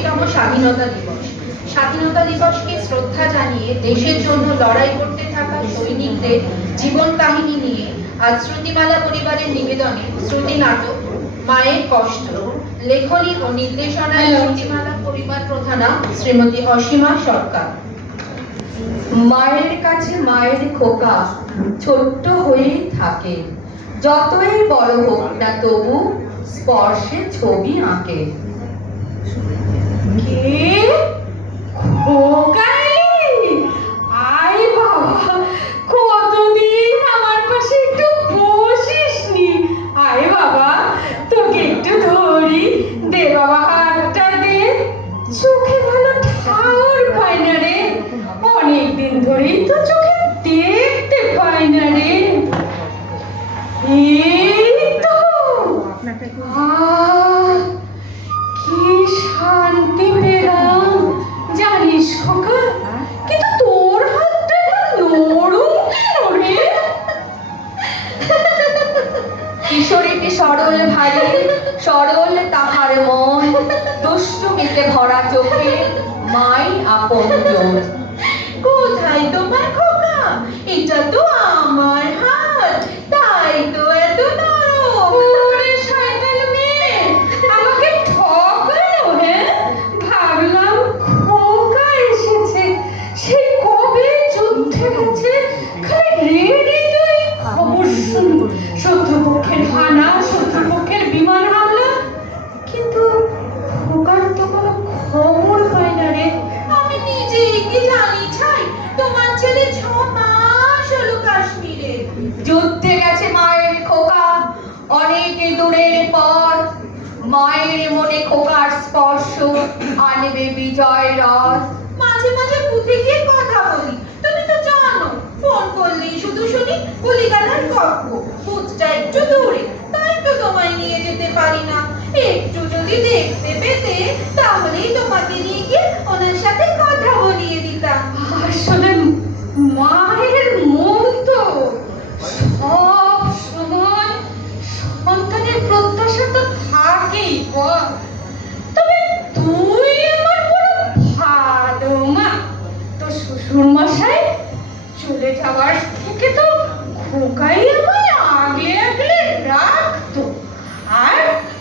উনআশিতম স্বাধীনতা দিবস। স্বাধীনতা দিবসকে শ্রদ্ধা জানিয়ে দেশের জন্য লড়াই করতে থাকা সৈনিকদের জীবন কাহিনী নিয়ে আজ শ্রুতিমালা পরিবারের নিবেদনে শ্রুতি নাটক মায়ের কষ্ট লেখনী ও নির্দেশনায় শ্রুতিমালা পরিবার প্রধানা শ্রীমতী অসীমা সরকার। মায়ের কাছে মায়ের খোকা ছোট্ট হয়েই থাকে। যতই বড় হোক না তবু স্পর্শে ছবি আঁকে। কে? খোকাই আয় বাবা কতদিন আমার পাশে একটু বসিসনি? আয় বাবা My upon yours. যুদ্ধে গেছে মায়ের খোকা অনেক দূরের পথ। মায়ের মনে খোকার স্পর্শ আনবে বিজয় রথ। মাঝে মাঝে বুথে গিয়ে কথা বলি। তুমি তো জানো ফোন করলেই শুধু শুনি কলিকাতার গল্প বুথটা একটু দূরে তাই তো তোমায় নিয়ে যেতে পারি না। একটু যদি দেখতে পেতে তাহলেই তোমাকে নিয়ে গিয়ে ওনার সাথে কথা বলিয়ে দিতাম। আসলে শ্বশুর মশাই চলে যাওয়ার থেকে তো খোকাই আমায় আগলে আগলে রাখতো। আর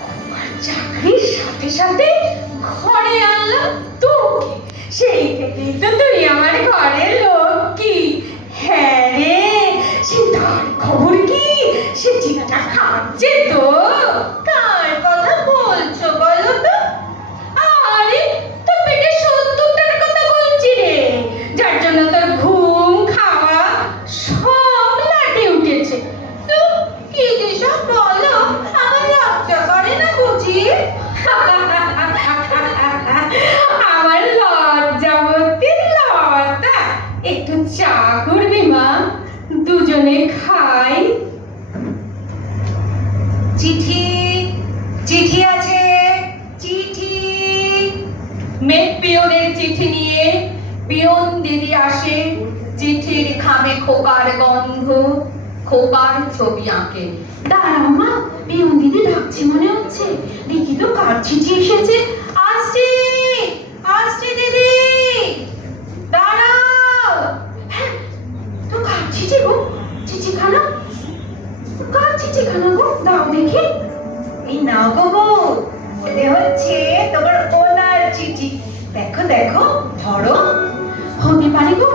খোকার চাকরির সাথে সাথে ঘরে আনলাম তোকে। সেই থেকেই তো তুই আমার ঘরে লক্ষ্মী বুঝি আমার লজ্জাবতী লতা একটু চা করবি, মা? দুজনে খাই। চিঠি চিঠি আছে, চিঠি। মেঘ পিয়নের চিঠি নিয়ে পিয়ন দিদি আসে। চিঠির খামে খোকার গন্ধ। খোকার ছবি আঁকে। দাঁড়াও মা পিয়ন দিদি ডাকছে মনে হচ্ছে। দেখি তো কার চিঠি এসেছে? আসছি আসছি দিদি। হ্যাঁ, গো? চিঠিখানা? চিঠিখানা গো? দাও দেখি। এই গো গো তোমার চিঠি। দেখো দেখো ধরো। গো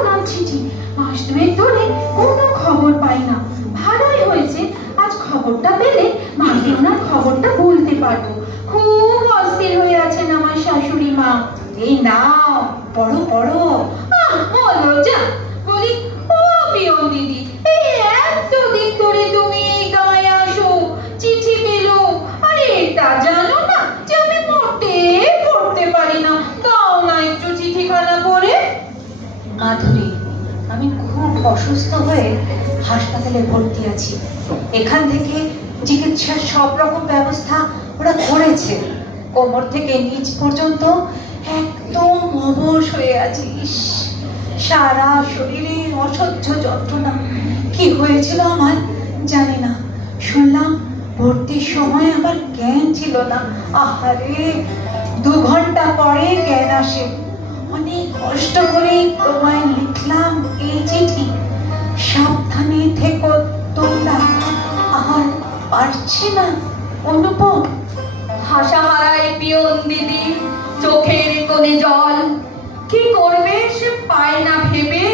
ধরে কোনো খবর পাই না। ভালোই হয়েছে। আজ খবরটা পেলে মাকে ওনার খবরটা বলতে পারব। খুব অস্থির হয়ে আছেন আমার শাশুড়ি মা। এই না পড়ো পড়ো। আহ, বলো যা। বলি, ও পিয়ন দিদি অসুস্থ হয়ে হাসপাতালে ভর্তি আছি। এখান থেকে চিকিৎসার সব রকম ব্যবস্থা ওরা করেছে। কোমর থেকে নিচ পর্যন্ত একদম অবশ হয়ে আছি। সারা শরীরে অসহ্য যন্ত্রণা। কি হয়েছিল আমার জানি না। শুনলাম ভর্তির সময় আমার জ্ঞান ছিল না। আহারে, দু ঘণ্টা পরে জ্ঞান আসে। অনেক কষ্ট করে তোমায় লিখলাম এই চিঠি। সাবধানে থেকো তোমরা। আর পারছি না, অনুপম। হাসা হারায় পিয়ন দিদি চোখের কোণে জল। কি করবে সে পায় না ভেবে?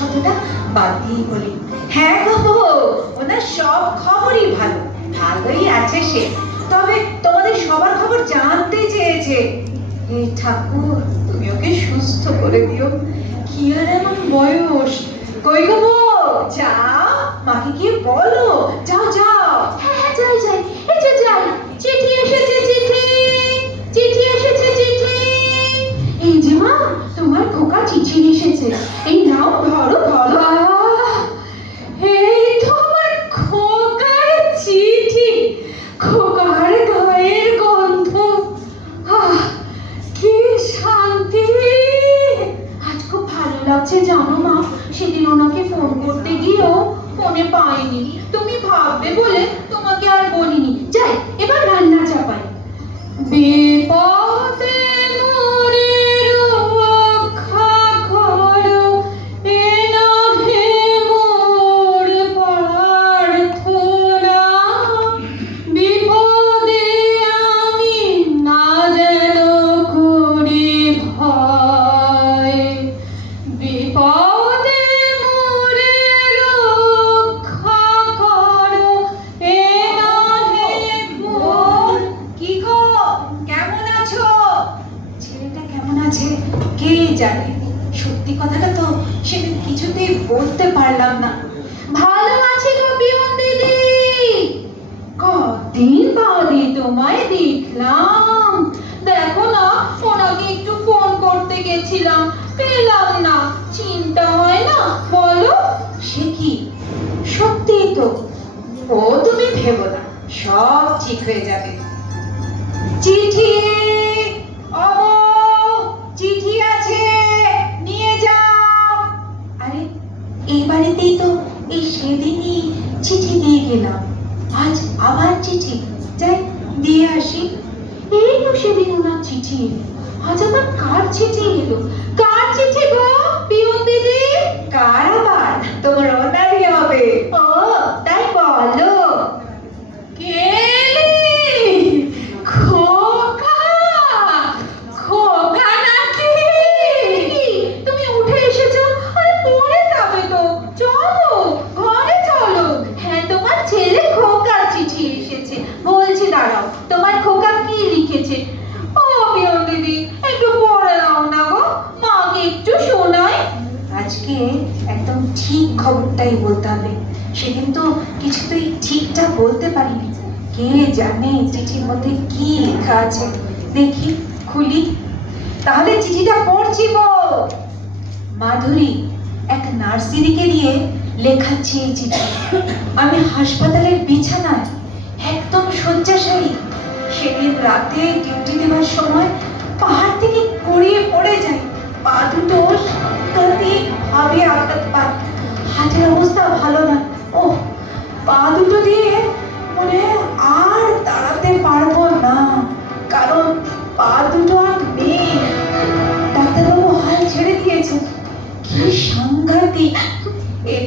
শব্দটা বাদ দিয়ে বলি। হ্যাঁ গো, ওনার সব খবরই ভালো। ভালোই আছে সে। তবে তোমাদের সবার খবর জানতে চেয়েছে। ঠাকুর, তুমি ওকে সুস্থ করে দিও। কি আর এমন বয়স? কই গো? যাও, মাকে গিয়ে বলো। যাও যাও। হ্যাঁ হ্যাঁ যাই যাই। লাগছে জানো মা? সেদিন ওনাকে ফোন করতে গিয়েও ফোনে পাইনি। তুমি ভাববে বলে তোমাকে আর বলিনি। যাই, এবার রান্না চাপাই। বিপদে জানে সত্যি কথাটা তো সেদিন কিছুতেই বলতে পারলাম না। ভালো আছি গো পিয়ন দিদি। কদিন বাদে তোমায় দেখলাম। দেখো না, ওনাকে একটু ফোন করতে গেছিলাম। পেলাম না, চিন্তা হয় না, বলো। সে কি? সত্যি তো। ও তুমি ভেবো না, সব ঠিক হয়ে যাবে। চিঠি এই তো এই সেদিনই চিঠি দিয়ে গেলাম। আজ আবার চিঠি। যাই, দিয়ে আসি। এই তো সেদিন ওনার চিঠি। আজ আবার কার চিঠি এলো? কার চিঠি গো, পিয়ন দিদি? কার আবার? তোমার ওনারই হবে। ও, তাই বলো কেলি খোকা খোকা নাকি কি, তুমি উঠে এসেছ আরে পড়ে যাবে তো চলো ঘরে চলো হ্যাঁ তোমার ছেলে খোকার চিঠি এসেছে বলছি দাঁড়াও তোমার খোকা কি লিখেছে ও পিয়ন দিদি একটু পড়ে দাও না গো মাকে একটু শোনাই আজকে একদম ঠিক খবরটাই বলতে হবে সেদিন তো কিছুতেই ঠিকঠাক বলতে পারিনি কে জানে চিঠির মধ্যে কি লেখা আছে। দেখি, খুলি। তাহলে চিঠিটা পড়ছি মাধুরী, এক নার্সিদিকে দিয়ে লেখাচ্ছি এই চিঠি। আমি হাসপাতালের বিছানায়, একদম শয্যাশায়ী। সেদিন রাতে ডিউটি দেওয়ার সময় পাহাড় থেকে গড়িয়ে পড়ে যায়। পা দুটো সাংঘাতিক ভাবে আঘাত পায়। হাতের অবস্থা ভালো না। ও পা দুটো দিয়ে মনে হয়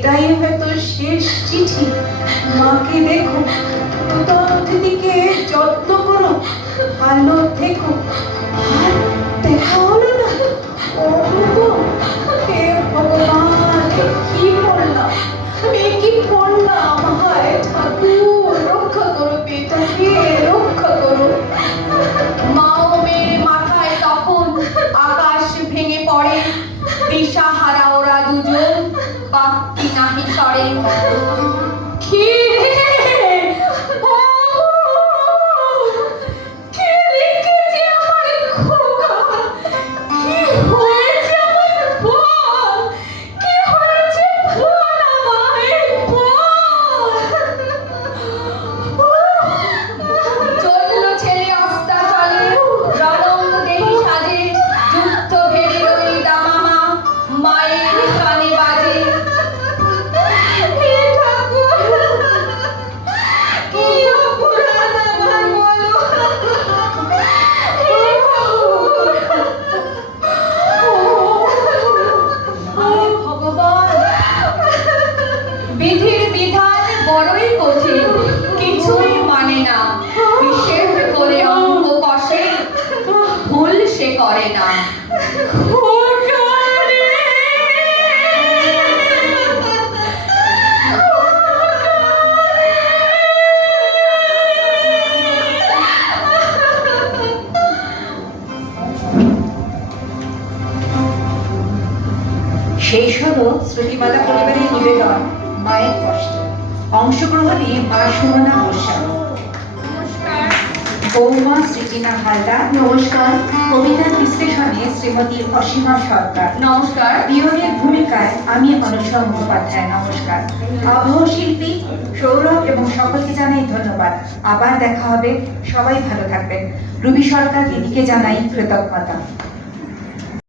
এটাই হয়তো শেষ চিঠি। মাকে দেখো দিকে যত্ন করো, ভালো থেকো। ভগবান কি করলাম? আমি কি করলাম? হায় ঠাকুর। বৌমা সৃজিনা হালদার। নমস্কার। কবিতার বিশ্লেষণে শ্রীমতী অসীমা সরকার। নমস্কার। পিয়নের ভূমিকায় আমি অনুসর মুখোপাধ্যায়। নমস্কার। আবহ শিল্পী সৌরভ এবং সকলকে জানাই ধন্যবাদ। আবার দেখা হবে। সবাই ভালো থাকবেন। রুবি সরকার দিদিকে জানাই কৃতজ্ঞতা।